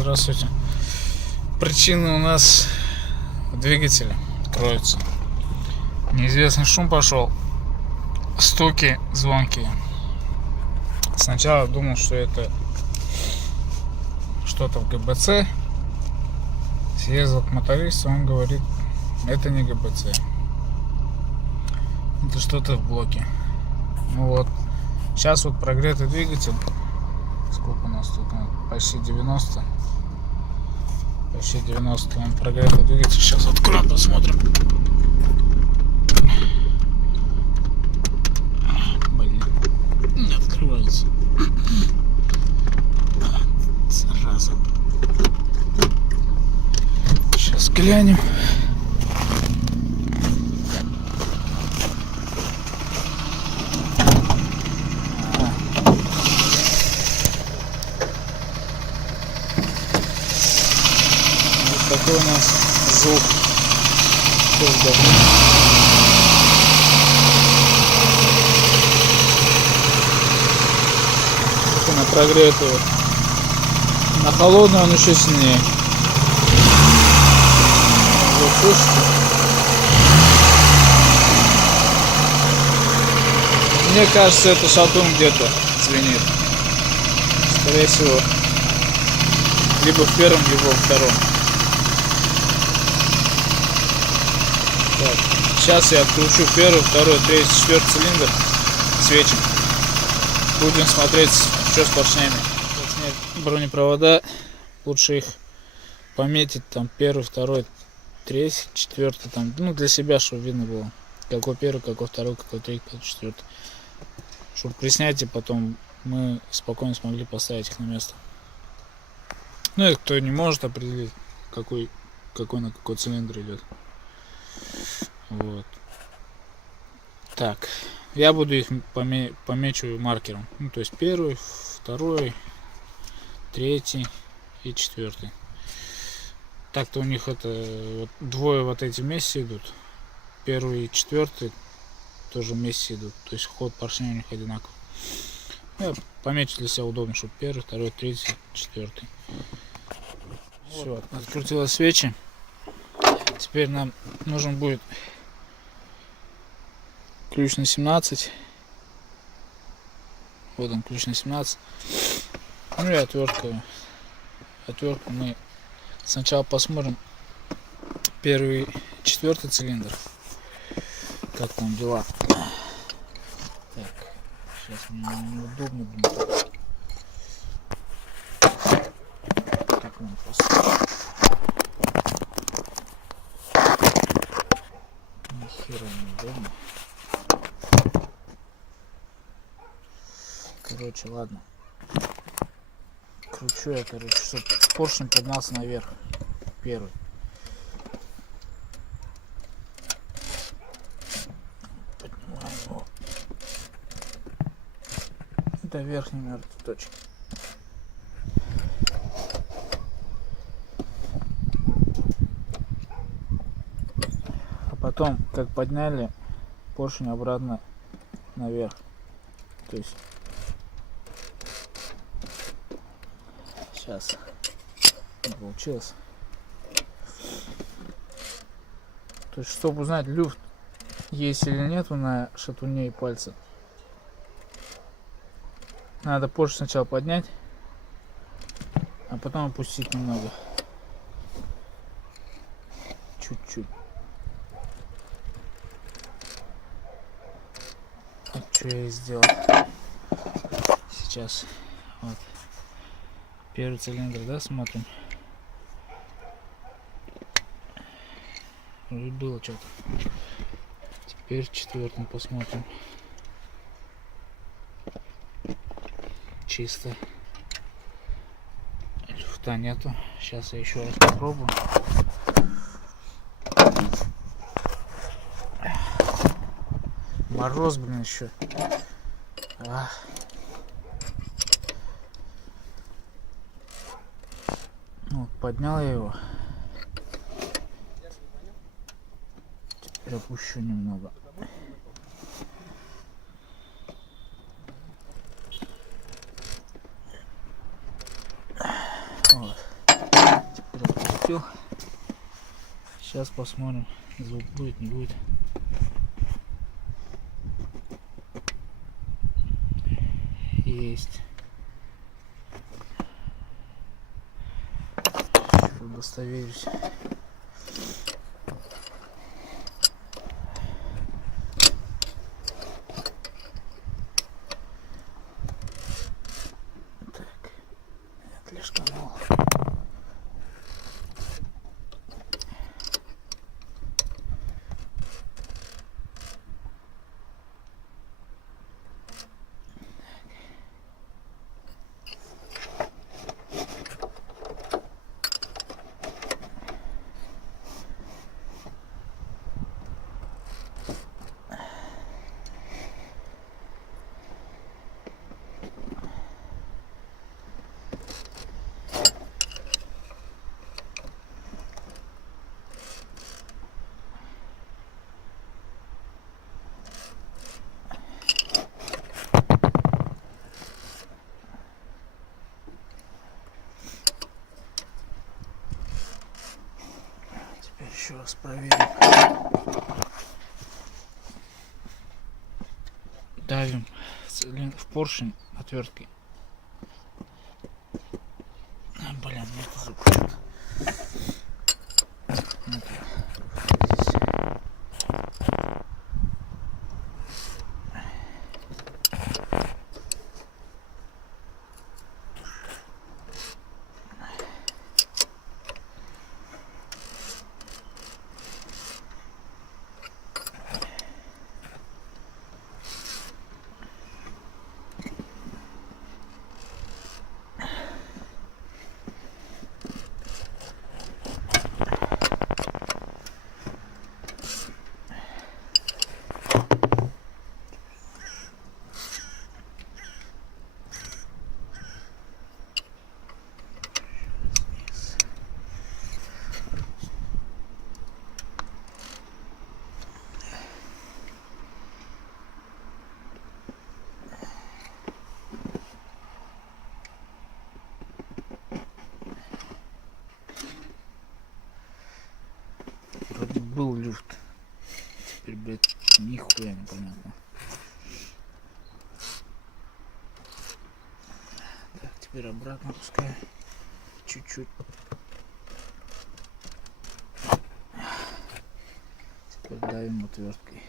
Здравствуйте. Причина у нас в двигателе кроется. Неизвестный шум пошел. Стуки, звонки. Сначала думал, что это что-то в ГБЦ. Съездил к мотористу, он говорит, это не ГБЦ. Это что-то в блоке. Ну вот. Сейчас вот прогретый двигатель. Сколько у нас тут? Почти 90. Почти 90. Он прогретый двигатель. Сейчас откроем, посмотрим. Блин. Не открывается. Зараза. Сейчас глянем. Такой у нас звук. На прогретую. На холодную он еще сильнее. Вот слышите? Мне кажется, это шатун где-то звенит. Скорее всего. Либо в первом, либо во втором. Так, сейчас я откручу первый, второй, третий, четвертый цилиндр, свечи. Будем смотреть, что с поршнями. Снять бронепровода, лучше их пометить, там первый, второй, третий, четвертый, там, ну для себя, чтобы видно было, какой первый, какой второй, какой третий, какой четвертый. Чтобы при снятии потом мы спокойно смогли поставить их на место. Ну и кто не может определить, какой на какой цилиндр идет. Вот. Так, я буду их помечу маркером. Ну, то есть первый, второй, третий и четвертый. Так-то у них это вот, двое вот эти вместе идут. Первый и четвертый тоже вместе идут. То есть ход поршня у них одинаковый. Я помечу для себя удобно, чтобы первый, второй, третий, четвертый. Все, открутила свечи. Теперь нам нужен будет ключ на 17. Вот он, ключ на 17. Ну и отвертка. Отвертку мы сначала посмотрим первый, четвертый цилиндр. Как там дела. Так, сейчас мне неудобно, блин. Так, он просто. Нихера неудобно. Короче, ладно. Кручу я, чтобы поршень поднялся наверх. Первый. Поднимаем его до верхней мертвой точки. Потом, как подняли, поршень обратно наверх. То есть сейчас не получилось. То есть, чтобы узнать, люфт есть или нету на шатуне и пальце, надо поршень сначала поднять, а потом опустить немного. Чуть-чуть. Вот что я и сделал. Сейчас вот первый цилиндр, да, смотрим. Уже было что-то. Теперь четвертым посмотрим. Чисто. Люфта нету. Сейчас я еще раз попробую. Мороз, блин, еще. Вот, поднял я его. Теперь опущу немного. Вот. запустил. Сейчас посмотрим, звук будет, не будет. Есть. Удостоверюсь. Так, слишком мало. Еще раз проверим. Давим в поршень отверткой. Блин, нет звука. Вроде был люфт. Теперь, блядь, нихуя непонятно. Так, теперь обратно пускай. Чуть-чуть. Теперь давим отверткой.